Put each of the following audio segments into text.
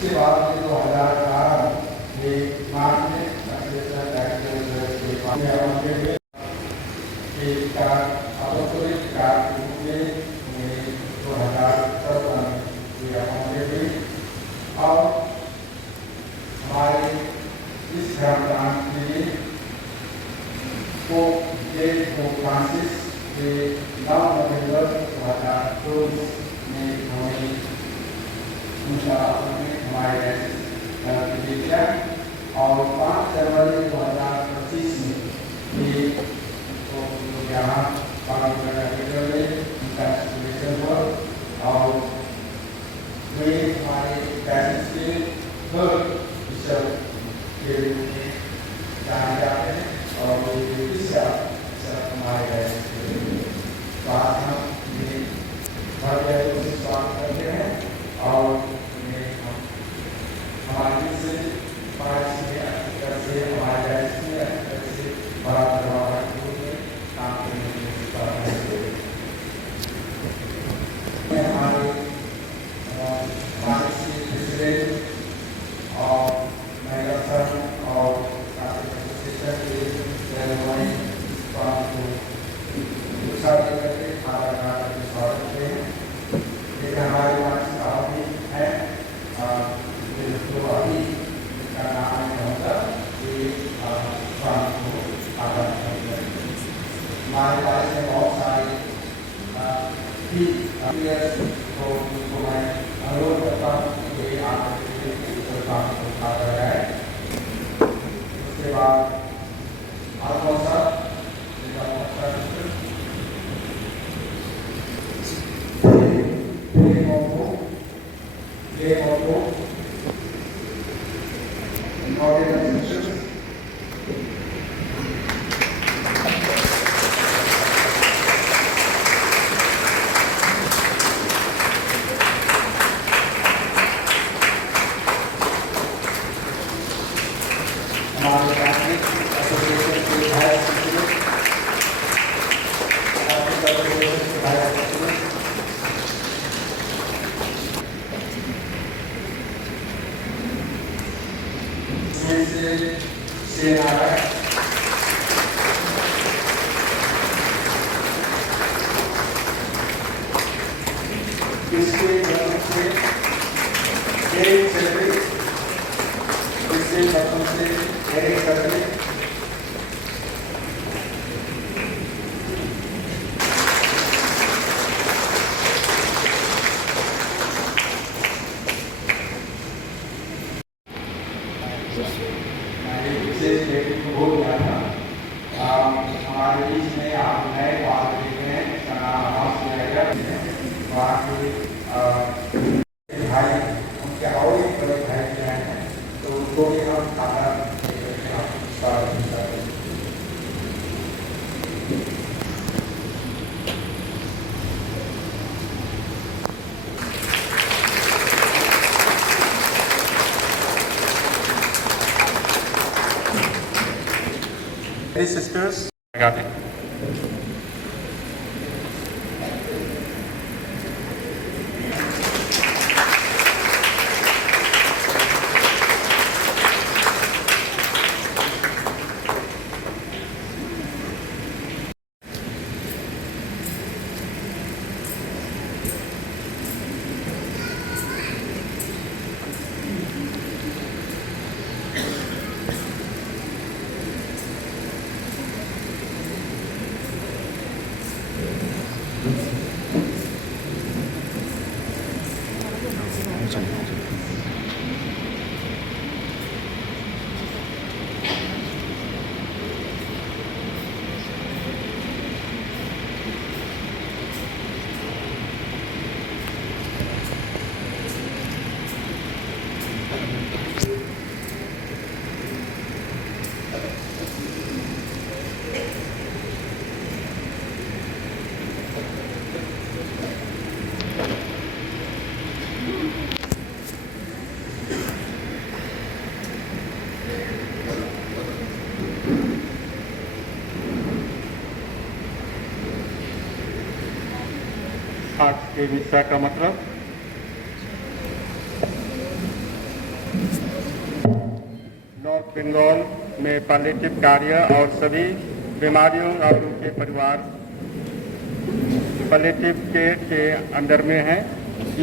इसके बाद 2018 में मार्च में और हमारे इस ग्राम के लिए फ्रांसिस के 9 नवंबर 2024 में हमें हमारे दिया और 5 जनवरी 2025 में ये यहाँ उनका हुआ और वे हमारे पैरेंट्स के थर्ड विषय के रूप में जाने जाते हैं और ये तीसरा हमारे तो आज हम ये भव्य रूप से स्वागत करते हैं और हमारे दिल से हमारे से अच्छी तरह से हमारे देश में अच्छी तरह से बड़ा दरबार में काम करने की प्रार्थना करते हैं। हमारे प्रेसिडेंट और महिला संघ और उत्साह देकर के स्वागत करते हैं। लेकिन हमारे पास साहब भी है जो अभी का नाम नहीं होता ये हमारे पास में बहुत सारे तो उनको मैं अनुरोध करता हूँ कि आप काम को उठा कर रहे हैं। उसके बाद आपको सब हमारे बीच में आप नए बात देते हैं भाई उनके और एक बड़े भाई क्या हैं तो उनको भी हम खाता sisters got it. आज के विषय का मतलब नॉर्थ बंगाल में पैलिएटिव कार्य और सभी बीमारियों और उनके परिवार पैलिएटिव केयर के अंडर में हैं।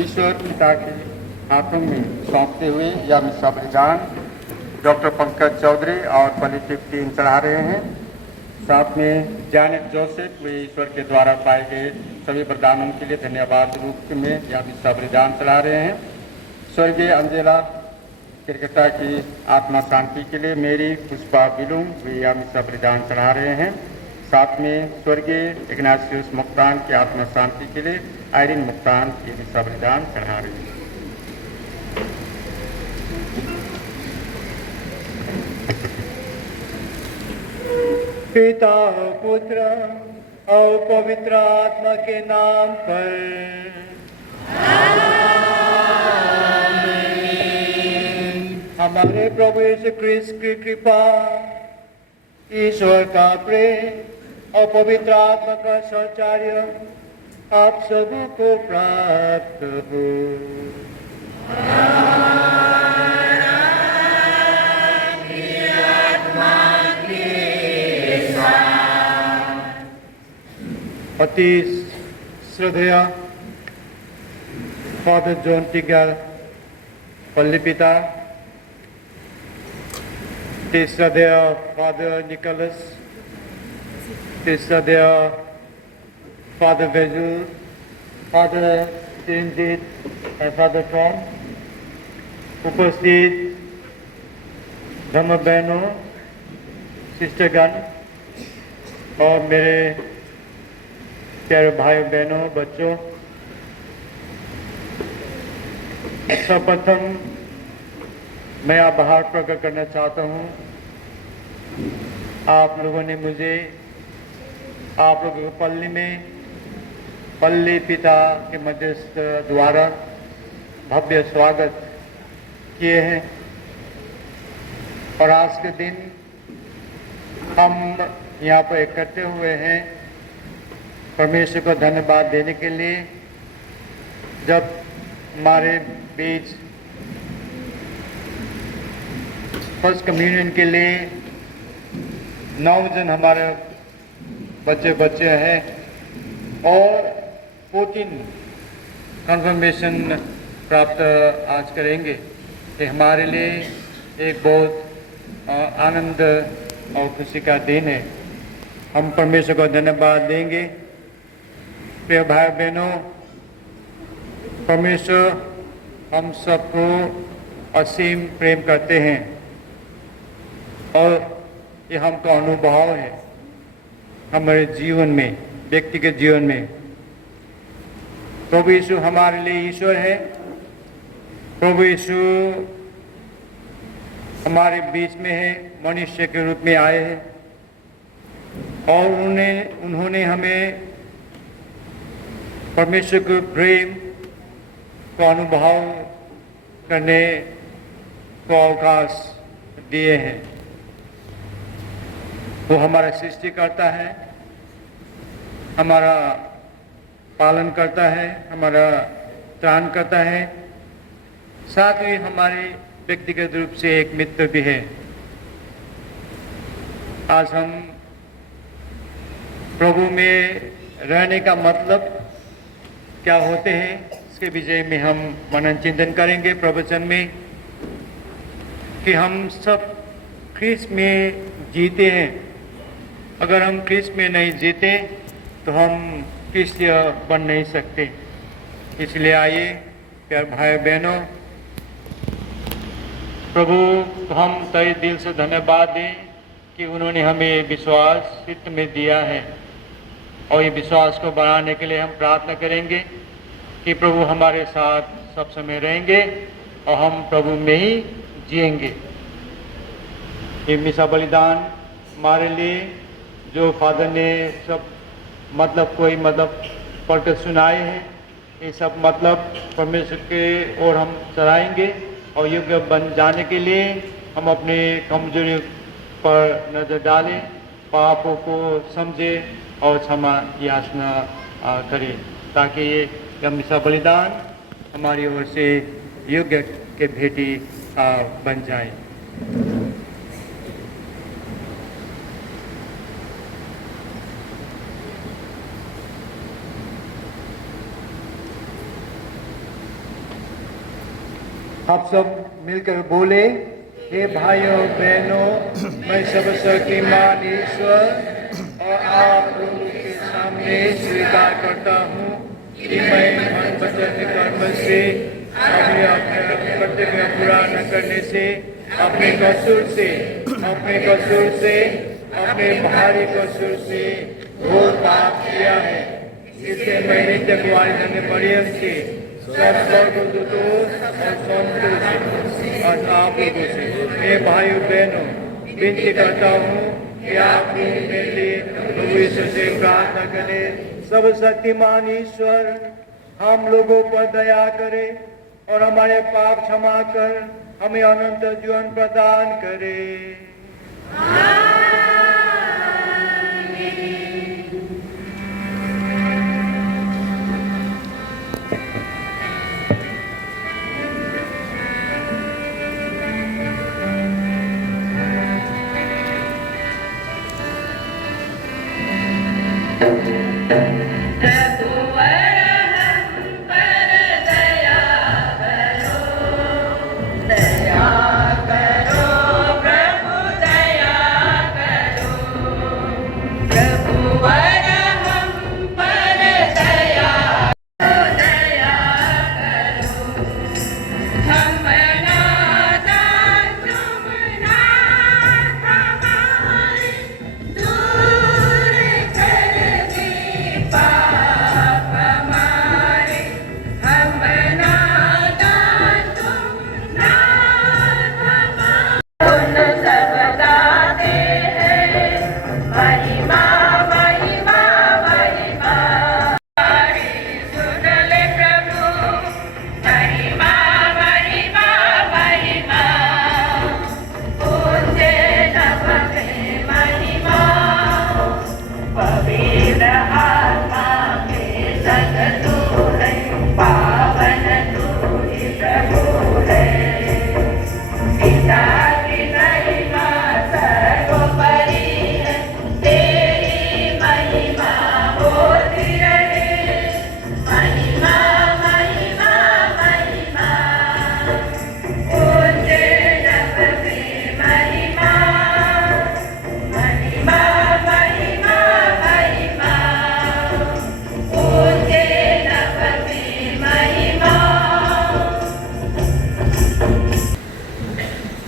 ईश्वर पिता के हाथों में सौंपते हुए यह मिसा बलिदान डॉक्टर पंकज चौधरी और पैलिएटिव टीम चढ़ा रहे हैं। साथ में जैनेट जोसेफ वे ईश्वर के द्वारा पाए गए सभी वरदानों के लिए धन्यवाद रूप में यह मिसा बलिदान चढ़ा रहे हैं। स्वर्गीय अंजेला क्रिकेटा की आत्मा शांति के लिए मेरी पुष्पा बिलूम वे यह मिसा बलिदान चढ़ा रहे हैं। साथ में स्वर्गीय इग्नाशियस मुक्तान की आत्मा शांति के लिए आयरिन मुक्तान ये मिसा बलिदान चढ़ा रहे हैं। पिता और पुत्र और पवित्र आत्मा के नाम पर। हमारे प्रभु यीशु क्रिस्त की कृपा, ईश्वर का प्रेम और पवित्र आत्मा का सहचर्य आप सभी को प्राप्त हो। अति श्रद्धेय फादर जॉन टिग्गल पल्ली पिता, अति श्रद्धेय फादर निकोलस, अति श्रद्धेय फादर वेजुल, फादर चिरंजीत और फादर टॉम, उपस्थित धर्म बहनों, सिस्टरगण और मेरे प्यारे भाई बहनों, बच्चों, सर्वप्रथम मैं आभार प्रकट करना चाहता हूँ। आप लोगों ने मुझे आप लोगों को पल्ली में पल्ली पिता के मध्यस्थ द्वारा भव्य स्वागत किए हैं और आज के दिन हम यहाँ पर इकट्ठे हुए हैं परमेश्वर को धन्यवाद देने के लिए। जब हमारे बीच फर्स्ट कम्युनियन के लिए 9 जन हमारे बच्चे हैं और 14 कन्फर्मेशन प्राप्त आज करेंगे। ये हमारे लिए एक बहुत आनंद और खुशी का दिन है। हम परमेश्वर को धन्यवाद देंगे। प्रिय भाई बहनों, परमेश्वर हम सबको असीम प्रेम करते हैं और ये हमका अनुभव है हमारे जीवन में, व्यक्तिगत जीवन में। प्रभु यीशु हमारे लिए ईश्वर है। प्रभु यीशु हमारे बीच में है, मनुष्य के रूप में आए हैं और उन्होंने हमें परमेश्वर के प्रेम को अनुभव करने को अवकाश दिए हैं। वो हमारा सृष्टि करता है, हमारा पालन करता है, हमारा त्राण करता है, साथ ही हमारे व्यक्तिगत रूप से एक मित्र भी है। आज हम प्रभु में रहने का मतलब क्या होते हैं, इसके विषय में हम मनन चिंतन करेंगे प्रवचन में कि हम सब ख्रीस्त में जीते हैं। अगर हम ख्रीस्त में नहीं जीते तो हम क्रिस्तीय बन नहीं सकते। इसलिए आइए प्यारे भाई बहनों, प्रभु को हम तहे दिल से धन्यवाद दें कि उन्होंने हमें विश्वास चित्त में दिया है और ये विश्वास को बढ़ाने के लिए हम प्रार्थना करेंगे कि प्रभु हमारे साथ सब समय रहेंगे और हम प्रभु में ही जिएंगे। ये मिसा बलिदान हमारे लिए जो फादर ने सब कोई पढ़कर सुनाए हैं, ये सब परमेश्वर के ओर हम चढ़ाएंगे और योग्य बन जाने के लिए हम अपने कमजोरी पर नजर डालें, पापों को समझें और क्षमा याचना करें, ताकि ये मिसा बलिदान हमारी ओर से योग्य के भेंटी बन जाए। आप सब मिलकर बोले, हे भाइयों बहनों, मैं सर्वशक्तिमान ईश्वर और आप लोगों के सामने स्वीकार करता हूँ कि मैं मन वचन कर्म से अपने कर्तव्य पूरा न करने से अपने अपने भारी कसूर से घोर पाप किया है। इससे मैंने जगवारी धन्य मरियम से सब स्वर्गदूतों और संतों से और आप लोगों से, मेरे भाइयों बहनों, विनती करता हूँ कि आप मेरे लिए भविष्य से प्रार्थना करें। सब शक्तिमान ईश्वर हम लोगों पर दया करे और हमारे पाप क्षमा कर हमें अनंत जीवन प्रदान करे।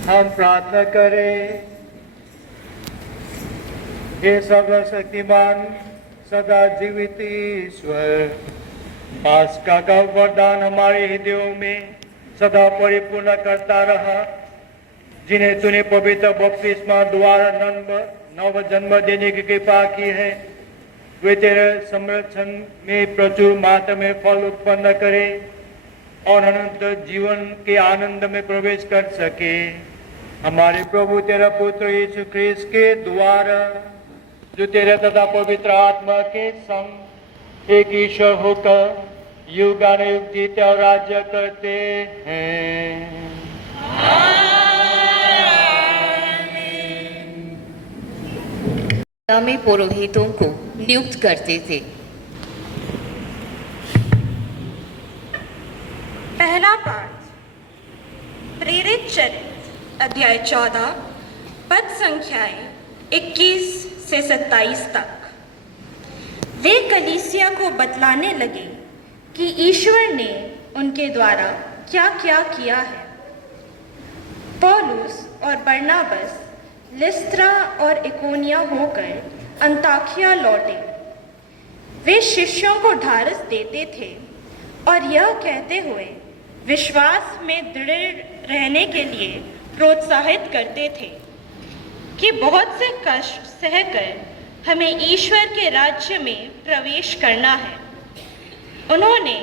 हम प्रार्थना करें। हे सर्वशक्तिमान सदा जीवित ईश्वर, पास्का का वरदान हमारे हृदयों में सदा परिपूर्ण करता रहा, जिन्हें तूने पवित्र बपतिस्मा द्वारा नव जन्म देने की कृपा की है, वे तेरे संरक्षण में प्रचुर मात्रा में फल उत्पन्न करे और अनंत जीवन के आनंद में प्रवेश कर सके। हमारे प्रभु तेरा पुत्र यीशु ख्रीस्त के द्वारा, जो तेरे तथा पवित्र आत्मा के संग एक ईश्वर होकर युगानुयुग जीते और राज्य करते हैं। में पुरोहितों को नियुक्त करते थे। पहला पाठ प्रेरित चरित्र अध्याय 14 पद संख्याएं 21 से 27 तक। वे कलीसिया को बतलाने लगे कि ईश्वर ने उनके द्वारा क्या क्या किया है। पौलुस और बरनाबस लिस्त्रा और इकोनिया होकर अंताकिया लौटे। वे शिष्यों को ढाढ़स देते थे और यह कहते हुए विश्वास में दृढ़ रहने के लिए प्रोत्साहित करते थे कि बहुत से कष्ट सहकर हमें ईश्वर के राज्य में प्रवेश करना है। उन्होंने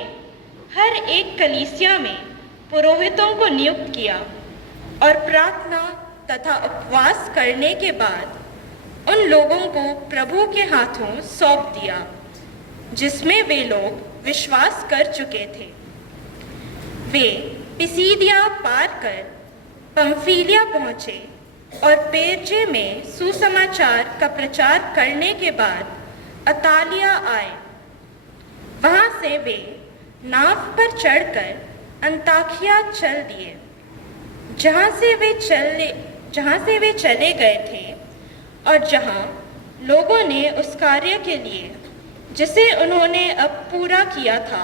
हर एक कलीसिया में पुरोहितों को नियुक्त किया और प्रार्थना तथा उपवास करने के बाद उन लोगों को प्रभु के हाथों सौंप दिया, जिसमें वे लोग विश्वास कर चुके थे। वे पिसीदिया पार कर पंफिलिया पहुँचे और पेरजे में सुसमाचार का प्रचार करने के बाद अतालिया आए। वहाँ से वे नाव पर चढ़कर अंताकिया चल दिए, जहाँ से वे चले गए थे और जहाँ लोगों ने उस कार्य के लिए जिसे उन्होंने अब पूरा किया था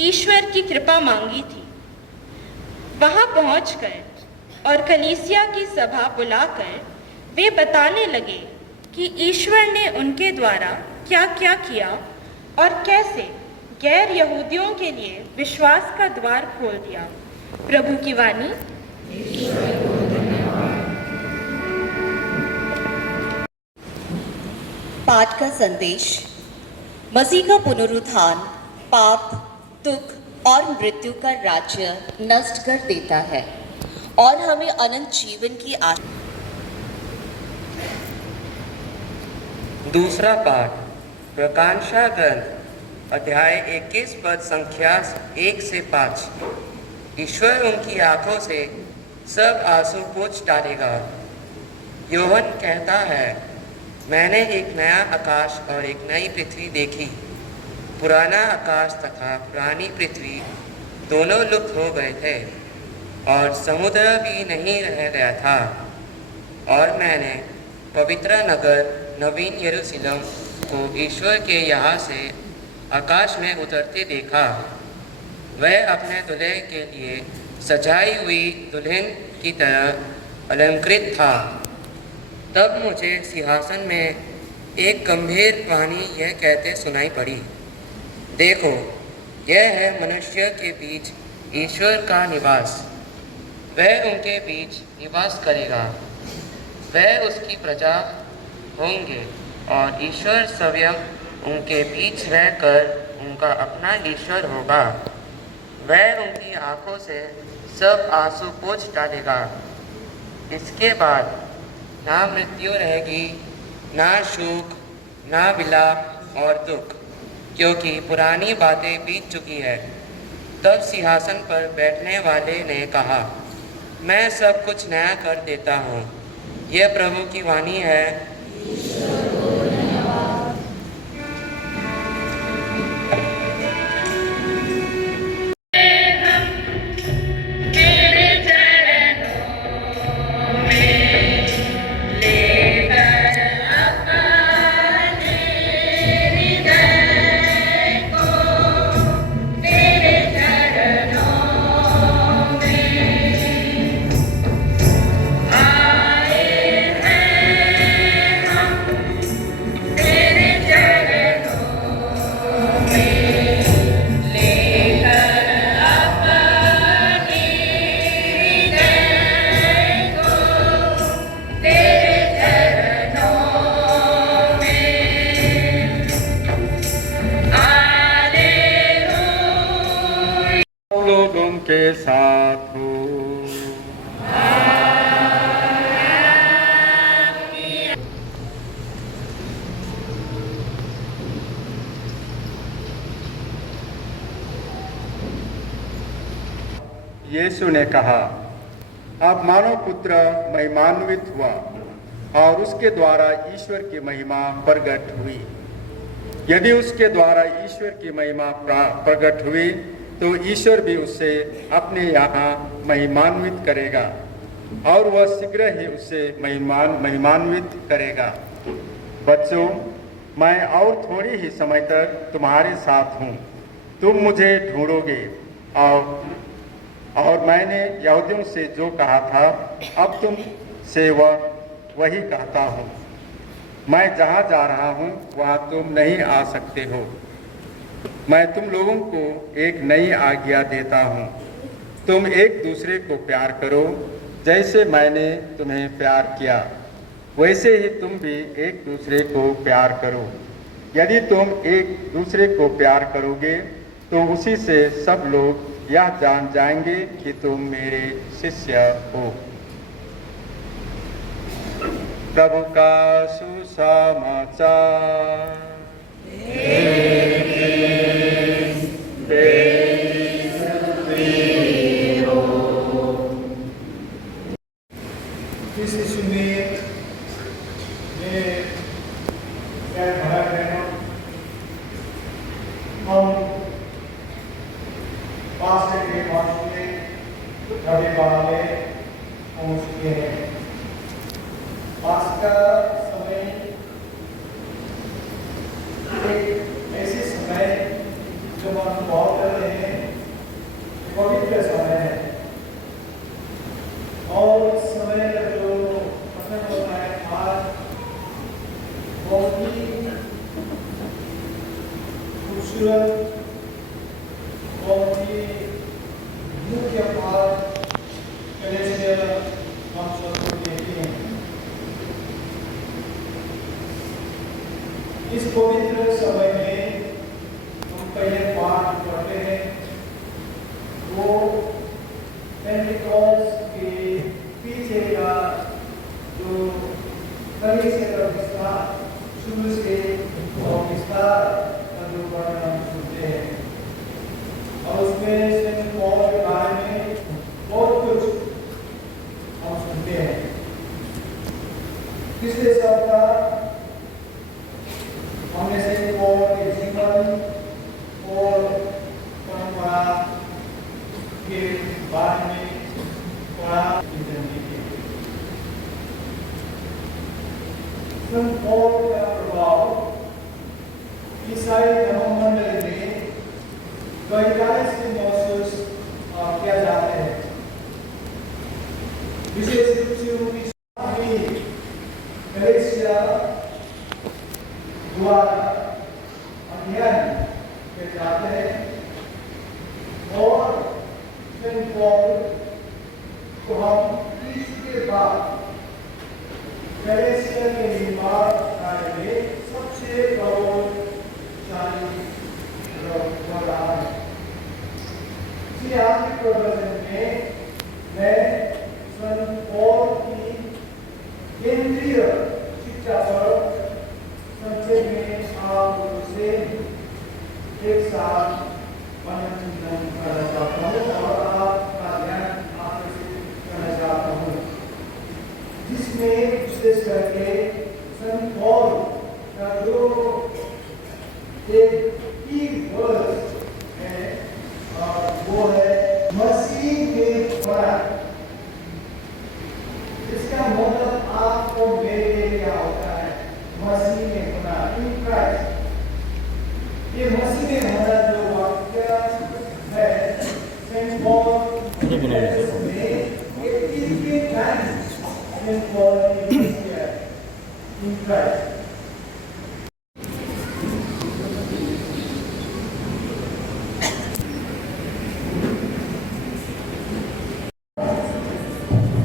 ईश्वर की कृपा मांगी थी। वहाँ पहुँचकर और कलीसिया की सभा बुलाकर वे बताने लगे कि ईश्वर ने उनके द्वारा क्या क्या किया और कैसे गैर यहूदियों के लिए विश्वास का द्वार खोल दिया। प्रभु की वाणी। पाठ का संदेश। मसीह का पुनरुत्थान पाप, दुख और मृत्यु का राज्य नष्ट कर देता है और हमें अनंत जीवन की आशा। दूसरा पाठ प्रकांशा ग्रंथ अध्याय 21 पद संख्या 1 से 5। ईश्वर उनकी आंखों से सब आंसू पोंछ डालेगा। योहन कहता है, मैंने एक नया आकाश और एक नई पृथ्वी देखी। पुराना आकाश तथा पुरानी पृथ्वी दोनों लुप्त हो गए थे और समुद्र भी नहीं रह गया था। और मैंने पवित्र नगर नवीन यरूशलेम को ईश्वर के यहाँ से आकाश में उतरते देखा। वह अपने दुल्हे के लिए सजाई हुई दुल्हन की तरह अलंकृत था। तब मुझे सिंहासन में एक गंभीर वाणी यह कहते सुनाई पड़ी, देखो, यह है मनुष्य के बीच ईश्वर का निवास। वह उनके बीच निवास करेगा, वह उसकी प्रजा होंगे और ईश्वर स्वयं उनके बीच रहकर उनका अपना ईश्वर होगा। वह उनकी आंखों से सब आंसू पोंछ डालेगा। इसके बाद ना मृत्यु रहेगी, ना शोक, ना विलाप और दुख, क्योंकि पुरानी बातें बीत चुकी है। तब सिंहासन पर बैठने वाले ने कहा, मैं सब कुछ नया कर देता हूँ। यह प्रभु की वाणी है। लोगों के साथ हो। यीशु ने कहा, अब मानव पुत्र महिमान्वित हुआ और उसके द्वारा ईश्वर की महिमा प्रकट हुई। यदि उसके द्वारा ईश्वर की महिमा प्रकट हुई तो ईश्वर भी उसे अपने यहाँ महिमान्वित करेगा और वह शीघ्र ही उसे महिमान्वित करेगा। बच्चों, मैं और थोड़ी ही समय तक तुम्हारे साथ हूँ। तुम मुझे ढूंढोगे और मैंने यहूदियों से जो कहा था, अब तुम से वही कहता हूँ। मैं जहाँ जा रहा हूँ वहाँ तुम नहीं आ सकते हो। मैं तुम लोगों को एक नई आज्ञा देता हूँ, तुम एक दूसरे को प्यार करो। जैसे मैंने तुम्हें प्यार किया वैसे ही तुम भी एक दूसरे को प्यार करो। यदि तुम एक दूसरे को प्यार करोगे तो उसी से सब लोग यह जान जाएंगे कि तुम मेरे शिष्य हो। प्रभु का सुसमाचार। इस यीशु में हम पास के मानसून में कभी बाहर पहुँच चुके हैं। पास का समय एक ऐसे समय जो हम बहुत कर रहे हैं, पवित्र समय है और इस समय जो पसंद होता है आज बहुत ही खूबसूरत, बहुत ही मुख्य पाठ कलेसिया हम सबको देखते हैं। इस पवित्र समय में हम पहले पाठ पढ़ते हैं, वो पेंटिकॉस्ट के पीछे का जो कलीसिया का विस्तार शुरू से और विस्तार का जो वर्णन सुनते हैं, और उसमें सेंट पॉल के बारे में बहुत कुछ हम सुनते हैं। पिछले सप्ताह हमने सेंट पॉल के जीवन और परंपरा के बारे में पढ़ा। सेंट पॉल का प्रभाव ईसाई धर्ममंडल में गहराई से महसूस किया जाता है। विशेष रूप से उनकी कलीसिया द्वारा अध्ययन किए जाते हैं, और सेंट पॉल को हम इसके बाद कलीसिया के निर्माण कार्य में सबसे प्रभावशाली रहा है। इसलिए आज के प्रवचन में मैं सेंट पॉल की केंद्रीय शिक्षा पर संक्षेप में आप लोगों से एक साथ मनन करना चाहता हूँ और आपका ध्यान आकर्षित करना चाहता हूँ, जिसमें विशेष करके सेंट पॉल का जो एक की वर्ड है वो है मसीह में बड़ा। इसका मतलब आपको मेरे लिए क्या होता है? मसीह में होना, इन क्राइस्ट। ये मसीह में होना जो वाक्य है सेंट पॉल में सेंट पॉल ने किया इन क्राइस्ट।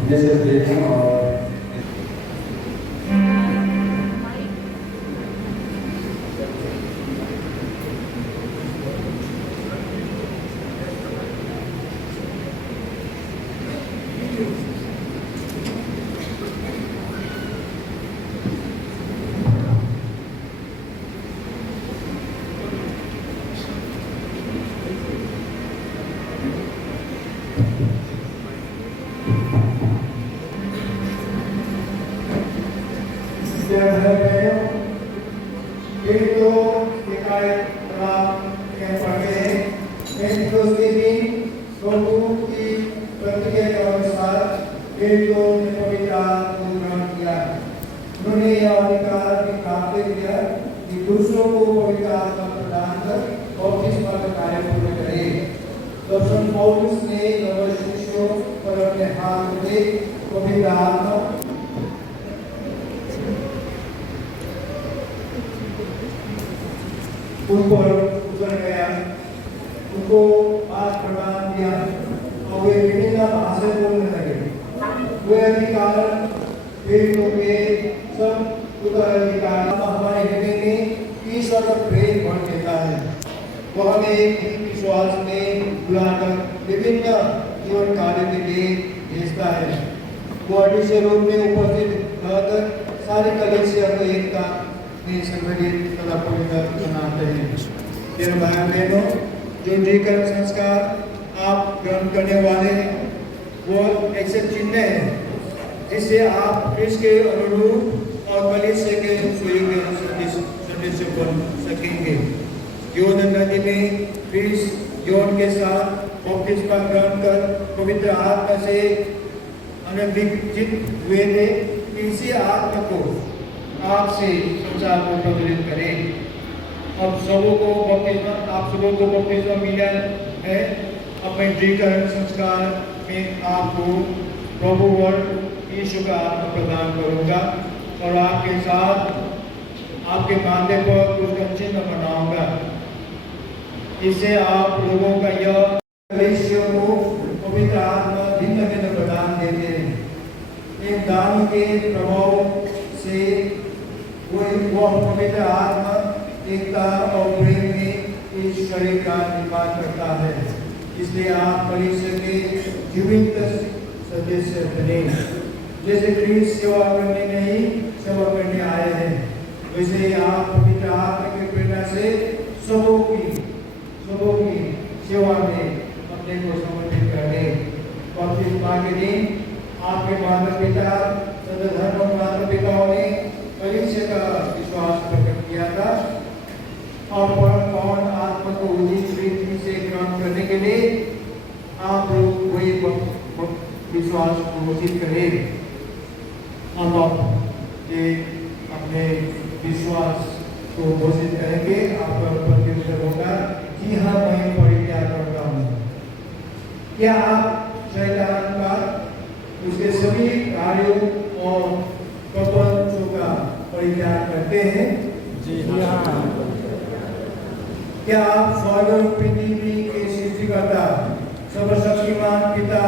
जैसे देखें और उनको उतर गया, उनको बात प्रदान किया और वे विभिन्न भाषा बोलने लगे। वे अधिकार प्रेरितों के सब उत्तराधिकार हमारे हृदय में ईश्वर का प्रेम भर देता है। वह हमें एक विश्वास में बुलाकर विभिन्न जीवन कार्य के लिए भेजता है। वो अदृश्य रूप में उपस्थित रहकर सारी कलीसिया को एकता में संगठित तथा पवित्र बनाते हैं। मेरे भाई बहनों, जो दीकरण संस्कार आप ग्रहण करने वाले हैं वो ऐसे चिन्ह है जिससे आप क्रिस्त के अनुरूप और कलीसिया के सदस्य बन सकेंगे। योर्दन नदी में क्रिस्त यौन के साथ बपतिस्मा ग्रहण कर पवित्र आत्मा से अभिषिक्त हुए थे। इसी आत्मा को आपसे संसार को प्रज्वलित करें। अब सबों को बपतिस्मा, आप सबों को बपतिस्मा मिला है। अपने दृढ़ीकरण संस्कार में आपको प्रभु और यीशु का आत्मा प्रदान करूंगा और आपके साथ आपके माथे पर कुछ चिन्ह बनाऊंगा। इससे आप लोगों का यह कलीसिया को पवित्र आत्मा भिन्न भिन्न प्रदान देते हैं। एक दान के प्रभाव से वो पवित्र आत्मा एकता और प्रेम में इस शरीर का निर्माण करता है। इसलिए आप कलीसिया के जीवित सदस्य बने। जैसे ख्रीस्त सेवा करने नहीं सेवा करने आए हैं, वैसे आप पवित्र आत्मा की प्रेरणा से सबों की सेवा में अपने को समर्पित कर दें। बपतिस्मा के दिन आपके माता पिता सदधर्म माता पिताओं ने कलीसिया का विश्वास प्रकट किया था और पवित्र आत्मा को उचित रीति से ग्रहण करने के लिए आप लोग वही विश्वास को उचित करें। अब आप ये अपने विश्वास को घोषित करेंगे। आपका प्रत्युत्तर होगा, जी हाँ मैं परित्याग करता हूँ। क्या आप शैतान का उसके सभी कार्यों और प्रपंचों का परित्याग करते हैं? जी हाँ। क्या आप स्वर्ग और पृथ्वी के सृष्टिकर्ता सर्वशक्तिमान पिता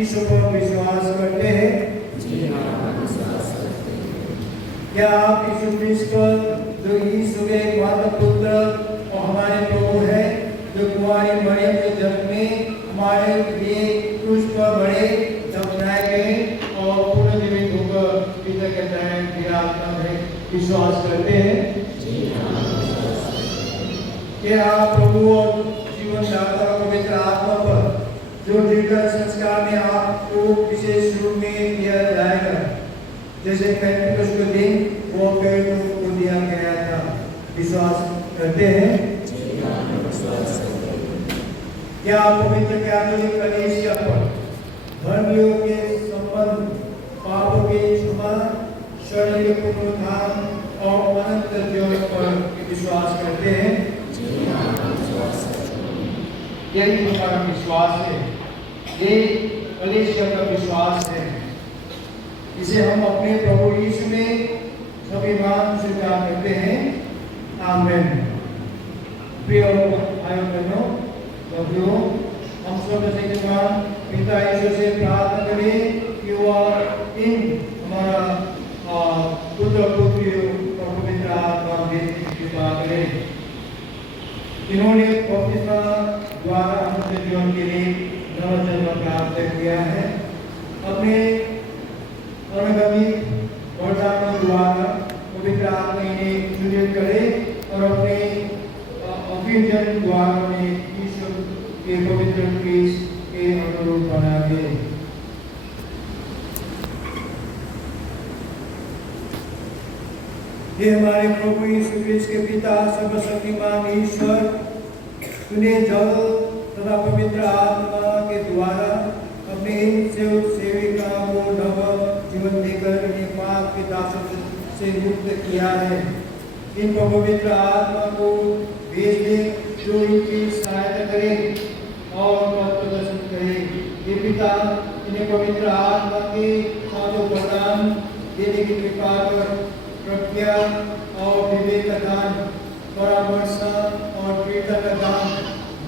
ईश्वर पर विश्वास करते हैं? जी हाँ। क्या आप यीशु क्रिस्त जो ईश्वर के एकमात्र पुत्र और हमारे प्रभु है, जो कुंवारी मरियम के जन्म में हमारे लिए क्रूस पर मरे, दफनाए गए और पुनर्जीवित होकर पिता के दाएं विराजमान है, विश्वास करते हैं? जी हाँ। क्या आप प्रभु और जीवन दाता पवित्र आत्मा पर जो दीर्घ संस्कार में आपको विशेष रूप में दिया जाएगा, जैसे पेंटेकोस्ट के दिन वो पेड़ को दिया गया था, विश्वास करते हैं? जी हाँ, विश्वास करते हैं। क्या पवित्र कैथोलिक कलीसिया पर धर्मियों के संबंध, पापों के क्षमा, शरीर के पुनरुत्थान और अनंत जीवन पर विश्वास करते हैं? जी हाँ, विश्वास करते हैं। यही हमारा विश्वास है, ये कलीसिया का विश्वास है। इसे हम अपने प्रभु यीशु में स्वाभिमान स्वीकार करते हैं। आमीन। प्रिय भाइयों बहनों, प्रभु हम सर्वशक्तिमान पिता ईश्वर से प्रार्थना करें कि वह इन हमारा पुत्र पुत्रियों और पवित्र आत्मा भेजने की कृपा करें। इन्होंने बपतिस्मा द्वारा अनंत जीवन के लिए नव जन्म प्राप्त किया है। अपने अनुगामी वरदानों द्वारा पवित्र आत्मा इन्हें सुदृढ़ करे और अपने अभिजन द्वारा में ईश्वर के पवित्र क्रिस्त के अनुरूप बना दे। हे हमारे प्रभु यीशु क्रिस्त के पिता सर्वशक्तिमान ईश्वर, तूने जल तथा पवित्र आत्मा के द्वारा अपने इन सेविका को नव जीवन देकर इन्हें पाप के दासों से मुक्त किया है। इन पवित्र आत्मा को भेज दे जो इनकी सहायता करे और पथ प्रदर्शन करे। हे पिता, इन्हें पवित्र आत्मा के साधो प्रदान देने की कृपा कर, प्रज्ञा और विवेक का दान, परामर्श और प्रेरणा का दान,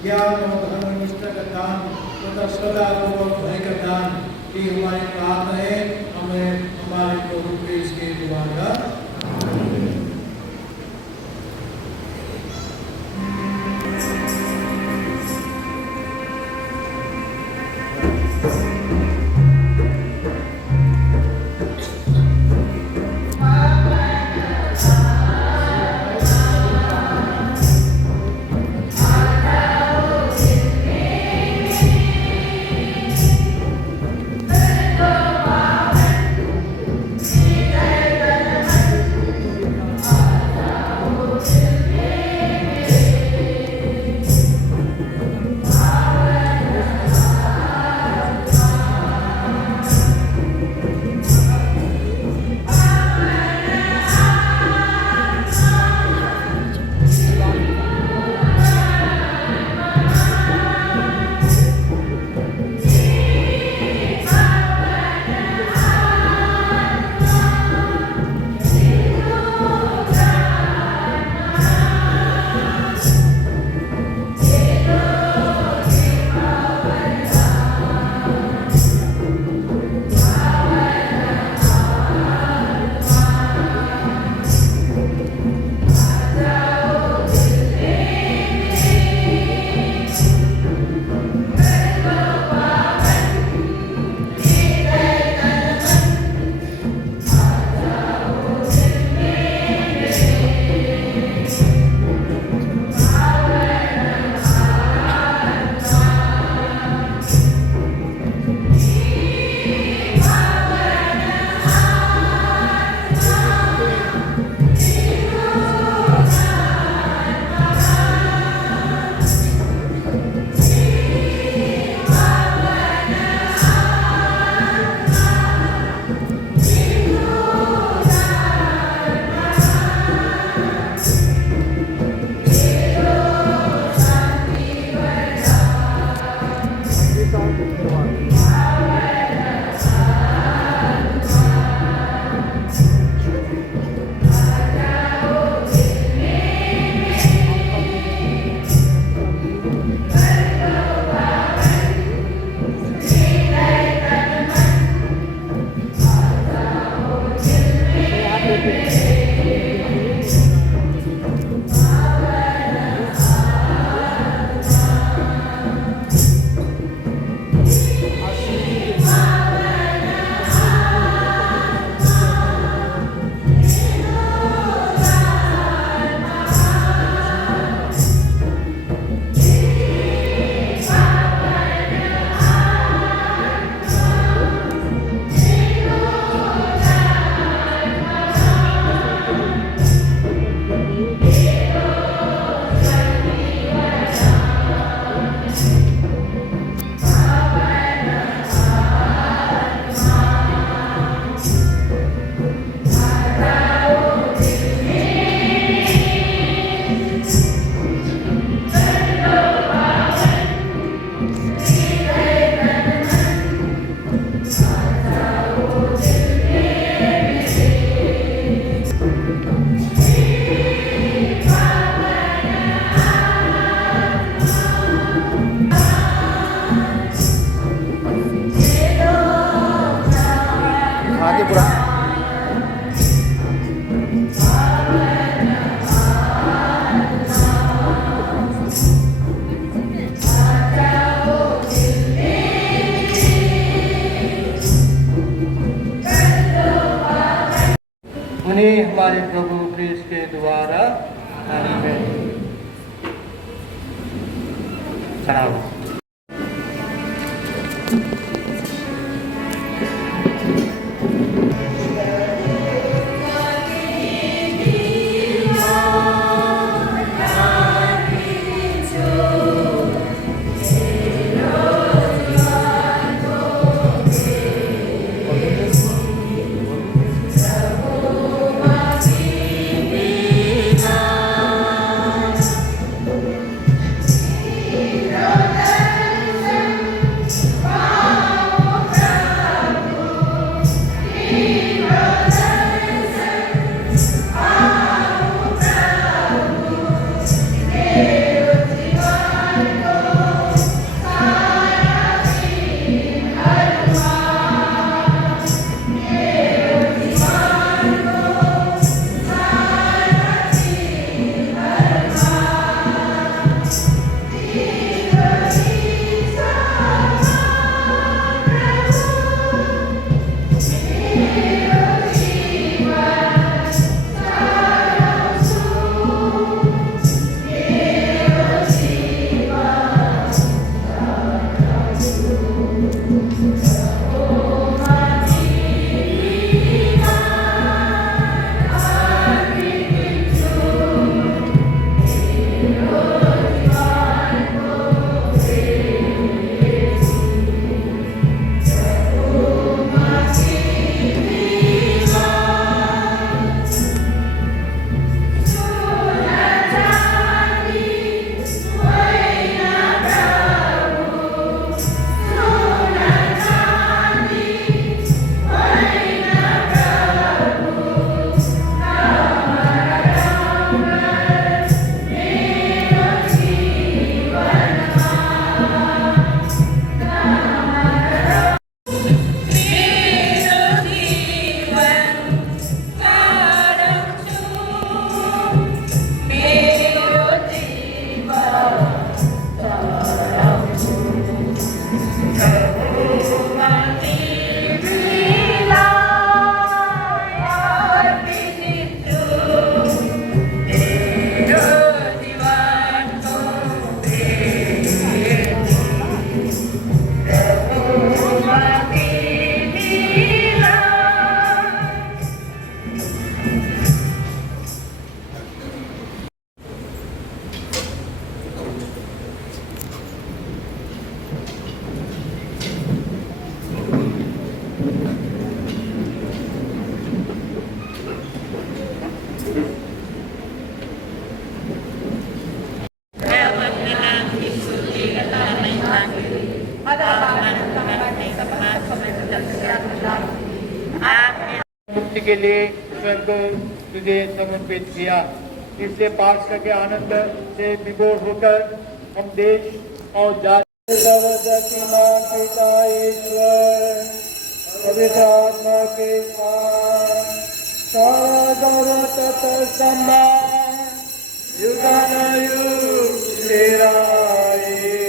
ज्ञान और धर्मनिष्ठा का दान तथा सदा और भय का दान, ये हमारी प्रार्थना है। हमें हमारे प्रभु क्रिस्त के द्वारा Bye. सुनिए हमारे प्रभु क्रिस्त के द्वारा। आमीन। चढ़ाओ। मुक्ति के लिए स्वयं को तुझे समर्पित किया। इसलिए पास्का के आनंद से विभोर होकर हम देश और जाति पिता ईश्वर पवित्र आत्मा के साथ सारा गौरव तथा सम्मान युगानुयुग तेरा ही है।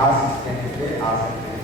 आशीष देने के लिए आ सकते हैं।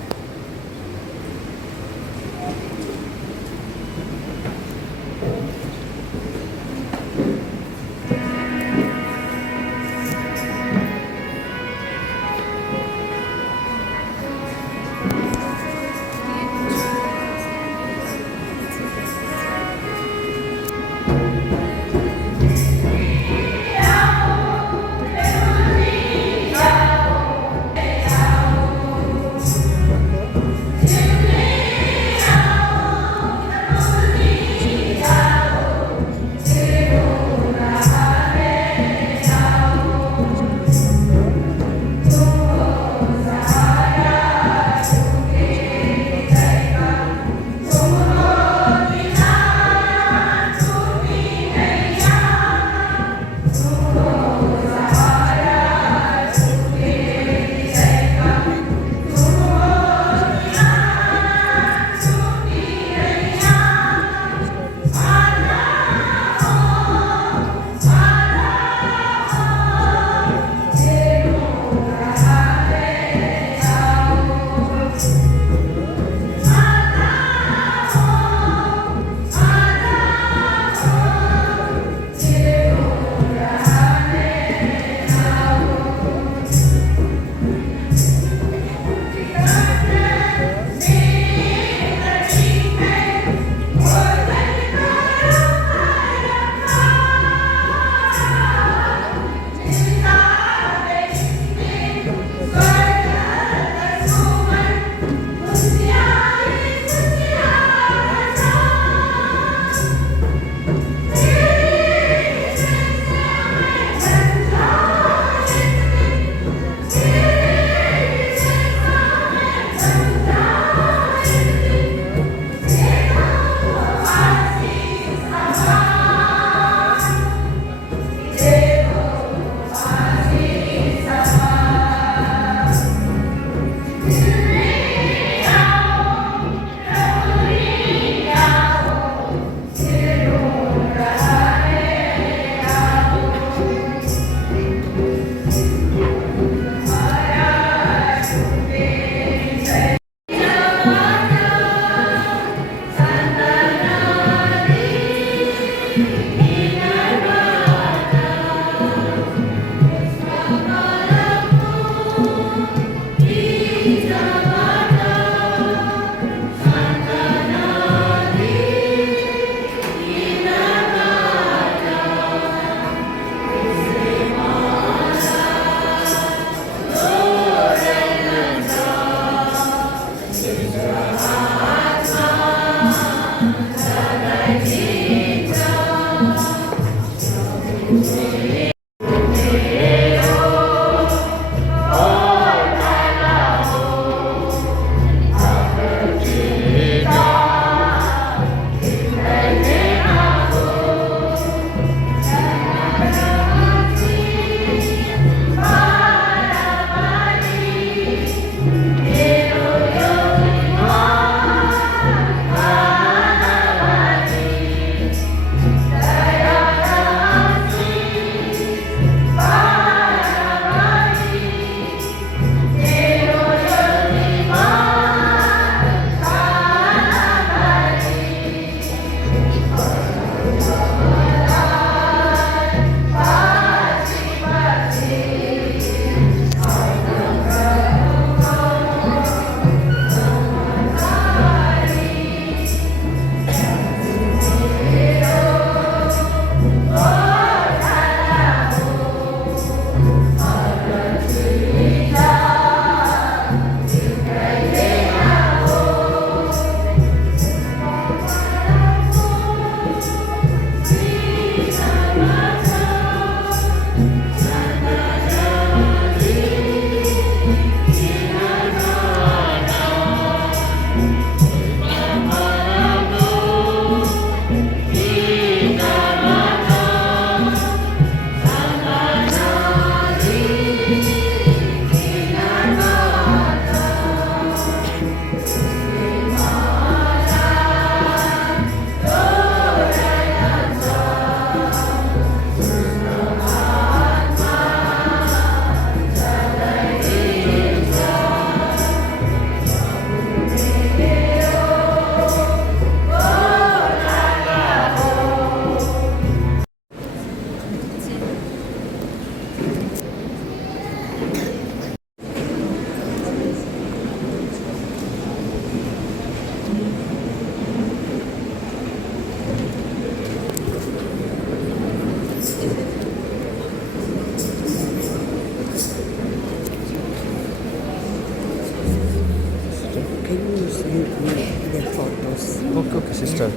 their photos. Okay, sister.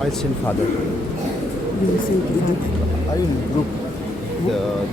I'll send father. You will send to father. Are you in group? The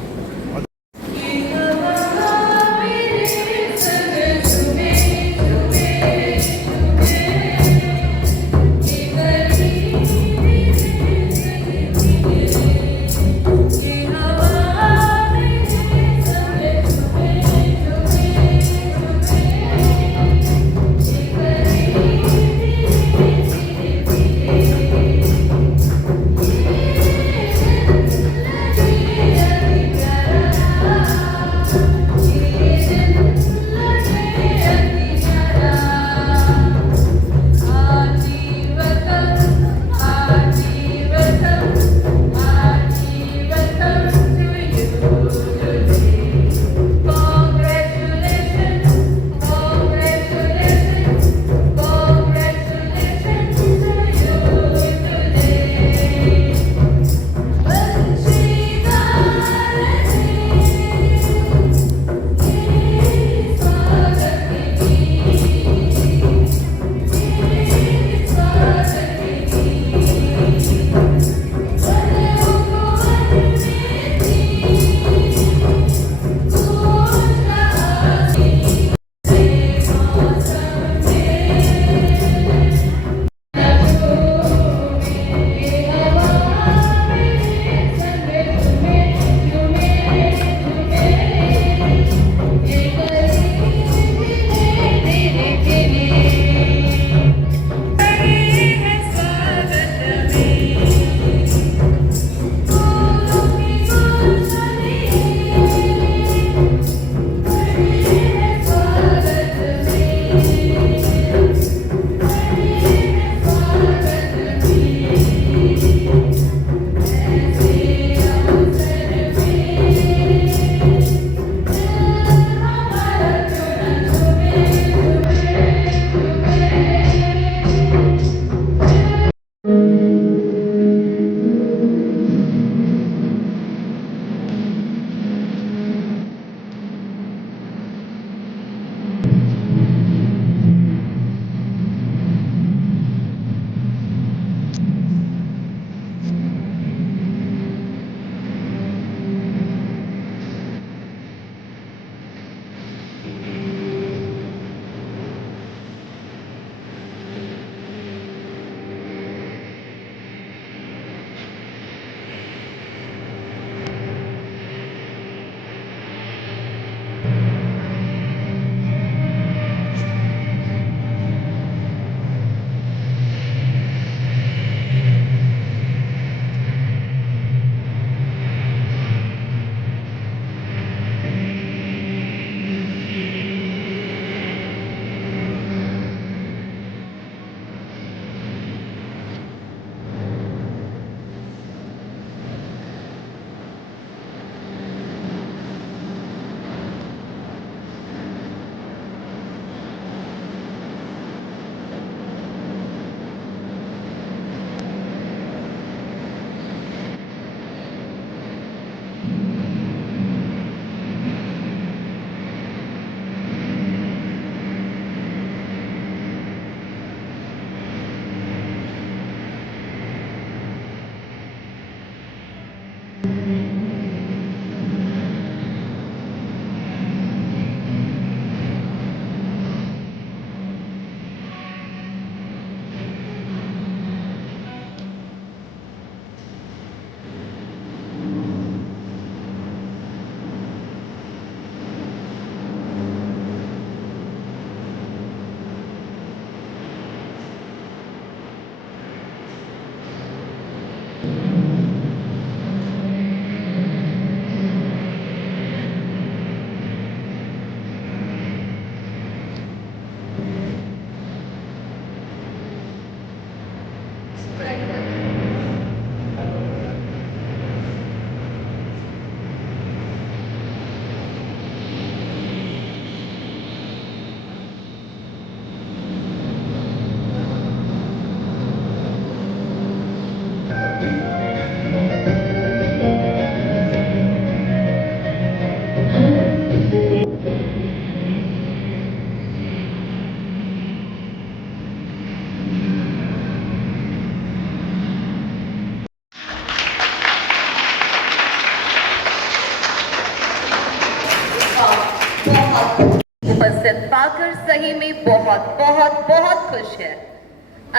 सही में बहुत बहुत बहुत खुश है।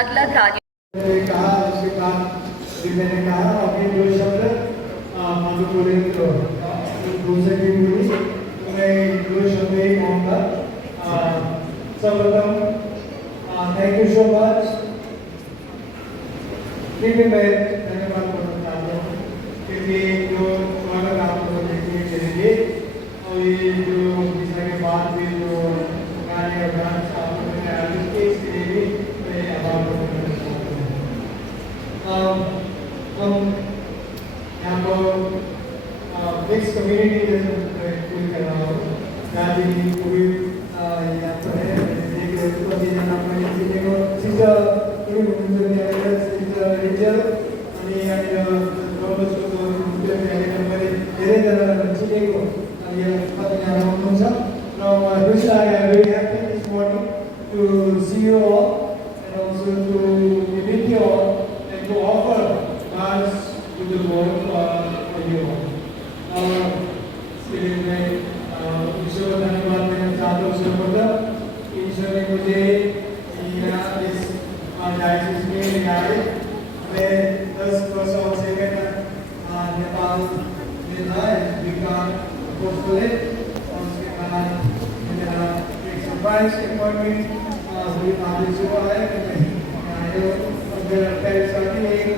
अगला कार्य मैंने कहा उसके बाद फिर मैंने कहा अपने दो शब्द मानो बोले तो दूसरे की बोली तो मैं दो शब्द ही कहूँगा। सर्वप्रथम थैंक यू सो मच। फिर भी मैं धन्यवाद करना चाहता हूँ क्योंकि जो स्वागत आप लोग देखने के लिए और ये जो विषय के बाद भी जो गाने और डांस आप लोगों ने आयोजित किए इसके लिए भी मैं आभार व्यक्त करना चाहता हूँ। हम यहाँ पर मिक्स कम्युनिटी फील कर रहा हूँ। दार्जिलिंग पूरी यहाँ पर है एक रिजल अनि यहाँनिर डोबोसको मैले धेरैजना चिनेको अनि कतिजना हुनुहुन्छ र this I am very happy this morning to see you all and also to meet you all and to offer God's to the Lord for you all. इसके लिए मैं ईश्वर को धन्यवाद देना चाहता हूँ। सर्वप्रथम ईश्वर ने मुझे यहाँ इस डायसिस में ले आए। मैं 10 वर्षों से नेपाल में था विज्ञान पोस्टोलेट और उसके बाद मेरा एक सरप्राइज अपॉइंटमेंट हुई आदेश हुआ है कि मैं आया और मेरा पेरेंट्स आती है एक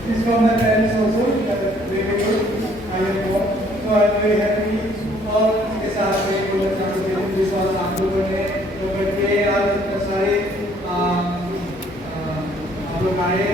She's from my parents also, very good. I am born, so I am very happy. और इसके साथ मैं बोलना चाहता हूँ कि विश्वास आप लोगों ने तो करके आज इतने सारे आप लोग आए।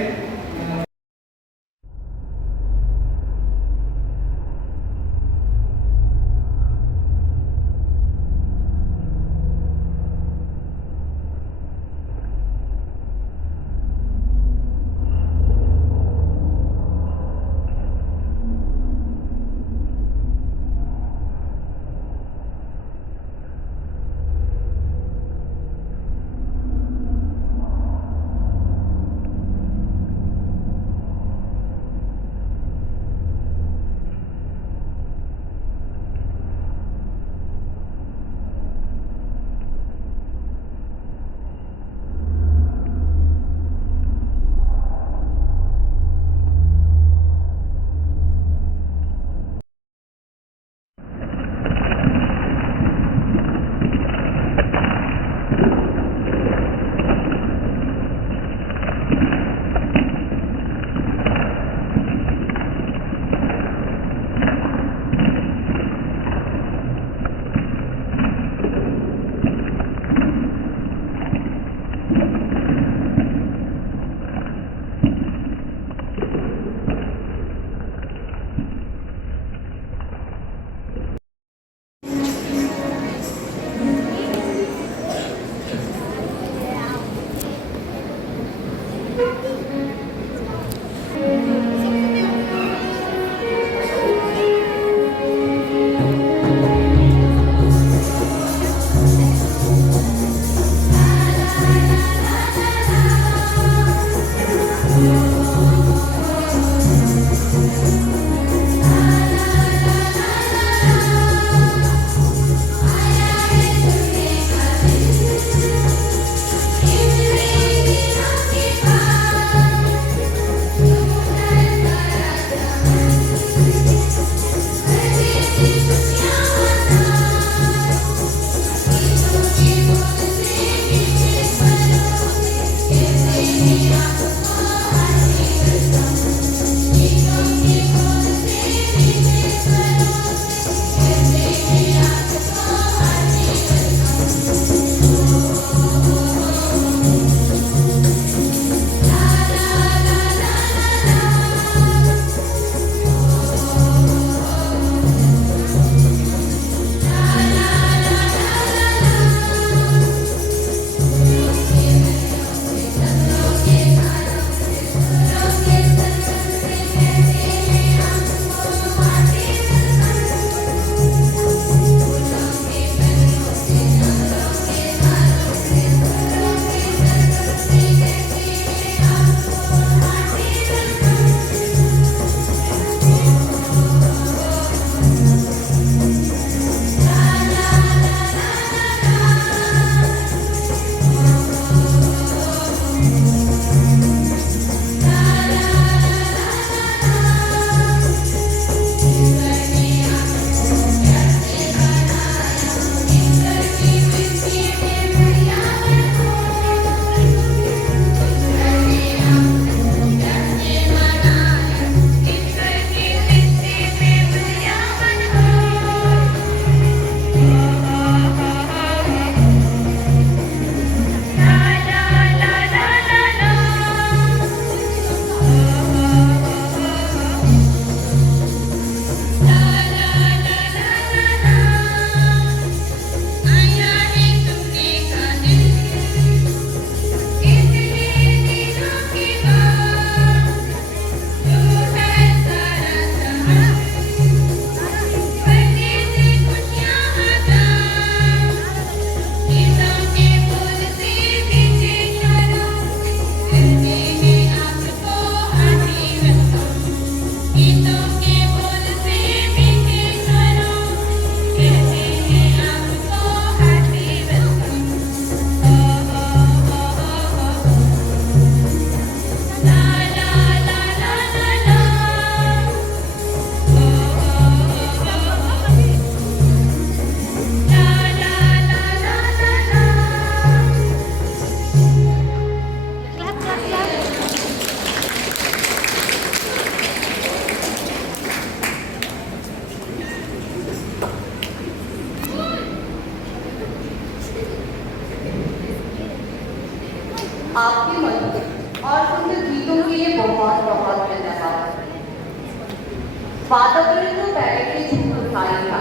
वातावरण तो पहले ही झूम उठाया था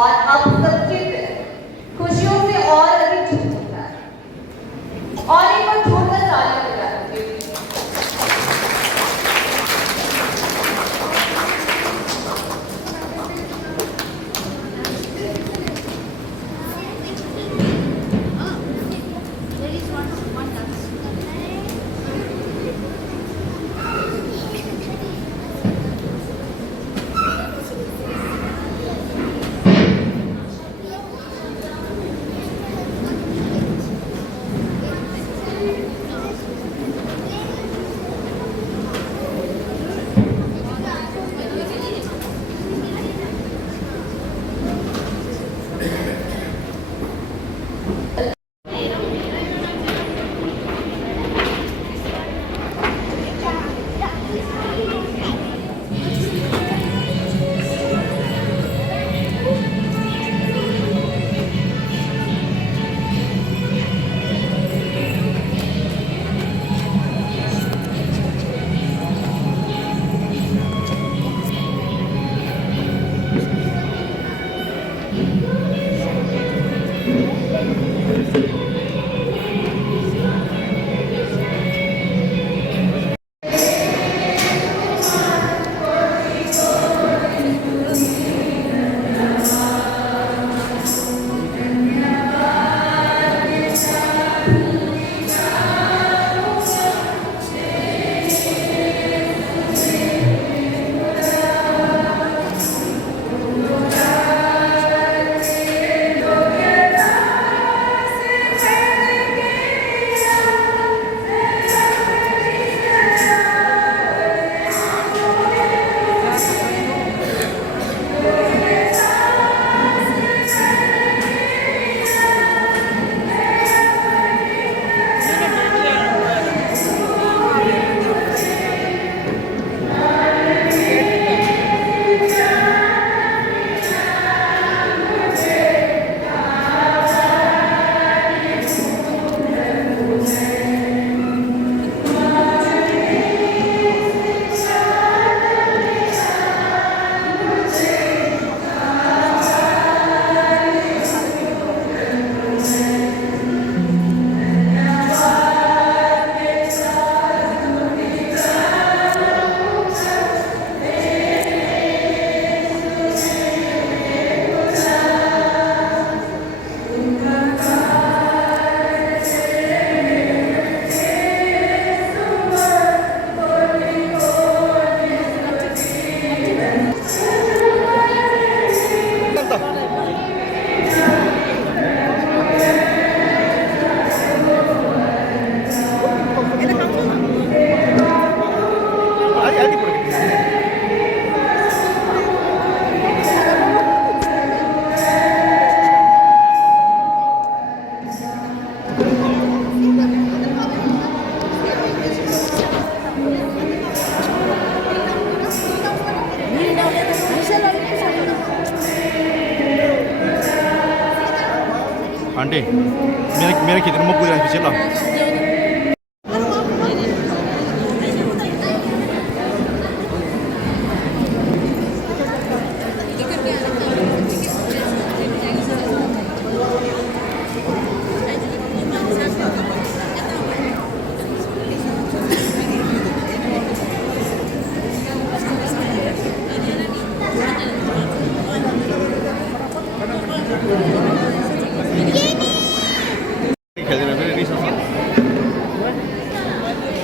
और अब सबके दिल खुशियों से और अधिक झूम उठा है। और एक बार छोटा ताली बजा दीजिए। आंटी मेरे खेत में मक्कू पीछे ला खेलने में